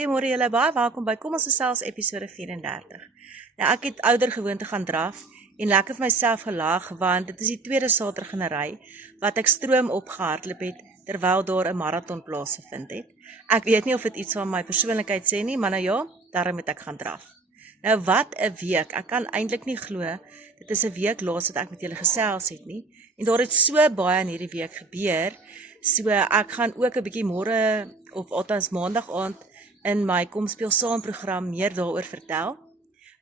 Goeiemôre julle, baie welkom by Kom ons gesels episode 34. Nou ek het ouer gewoonte gaan draf en lekker vir myself gelag want dit is die tweede Saterdag in 'n ry wat ek stroom opgehardloop het terwyl daar 'n marathon plaasgevind het. Ek weet nie of dit iets van my persoonlikheid sê nie, maar nou ja, daarom het ek gaan draf. Nou wat 'n week. Ek kan eintlik nie glo dit is 'n week laas dat ek met julle gesels het nie. En daar het so baie in hierdie week gebeur. So ek gaan ook 'n bietjie môre of althans maandag aand in my Kom Speel Saam program meer daaroor vertel.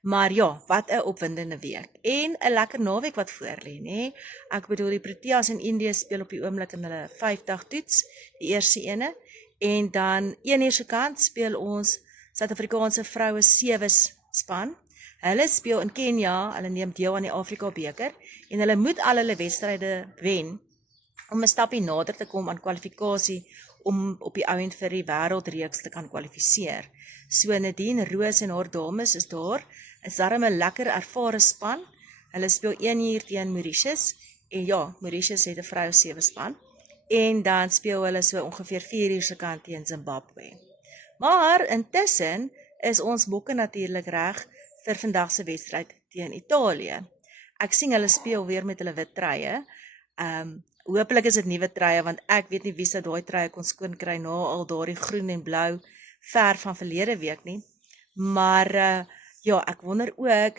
Maar ja, wat 'n opwindende week. En 'n lekker naweek wat voorlê, nê? Ek bedoel die Proteas in Indië speel op die oomblik in hulle 50 toets, die eerste ene. En dan 1 uur se kant speel ons Suid-Afrikaanse vroue sewes span. Hulle speel in Kenia, hulle neem deel aan die Afrika beker en hulle moet al hulle wedstryde wen om 'n stapie nader te kom aan kwalifikasie om op die ouend vir die wêreldreeks te kan kwalifiseer. So Nadine Roos en haar dames is daar. Is darem 'n lekker ervare span. Hulle speel 1 uur teen Mauritius en ja, Mauritius het 'n vroue sewe span. En dan speel hulle so ongeveer 4 uur se kant teen Zimbabwe. Maar intussen is ons bokke natuurlik reg vir vandag se wedstryd teen Italië. Ek sien hulle speel weer met hulle wit truie. Hopelik is dit nuwe truie want ek weet nie wie sou daai truie kon skoon kry na al daardie groen en blou verf van verlede week nie. Maar ja, ek wonder ook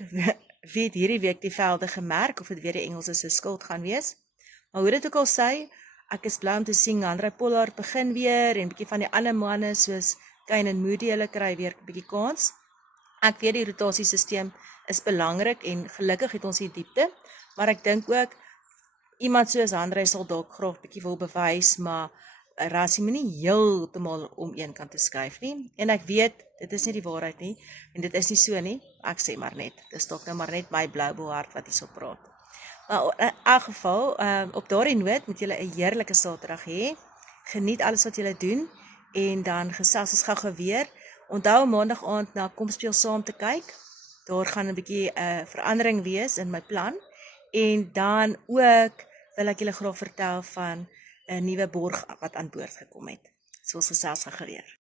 wie het hierdie week die velde gemerk of dit weer die Engelse se skuld gaan wees. Maar hoe dit ook al sê, ek is bly om te sien Andre Pollard begin weer en 'n bietjie van die ander manne soos Kane en Moody hulle kry weer 'n bietjie kans. Ek weet die rotasiesisteem is belangrik en gelukkig het ons die diepte, maar ek dink ook iemand soos Andre sal dalk graag bietjie wil bewys, maar Rassie moet nie heeltemal om een kant te skuif nie. En ek weet dit is nie die waarheid nie en dit is nie so nie. Ek sê maar net, dis dalk nou maar net my blou hart wat hierso praat. Maar in elk geval, op daardie noot moet julle 'n heerlike Saterdag hê. Geniet alles wat julle doen en dan gesels ons gou weer. Onthou maandag aand na Kom Speel Saam te kyk. Daar gaan 'n bietjie 'n verandering wees in my plan. En dan ook wil ek julle graag vertel van 'n nuwe borg wat aan boord gekom het. So ons gesels gou weer.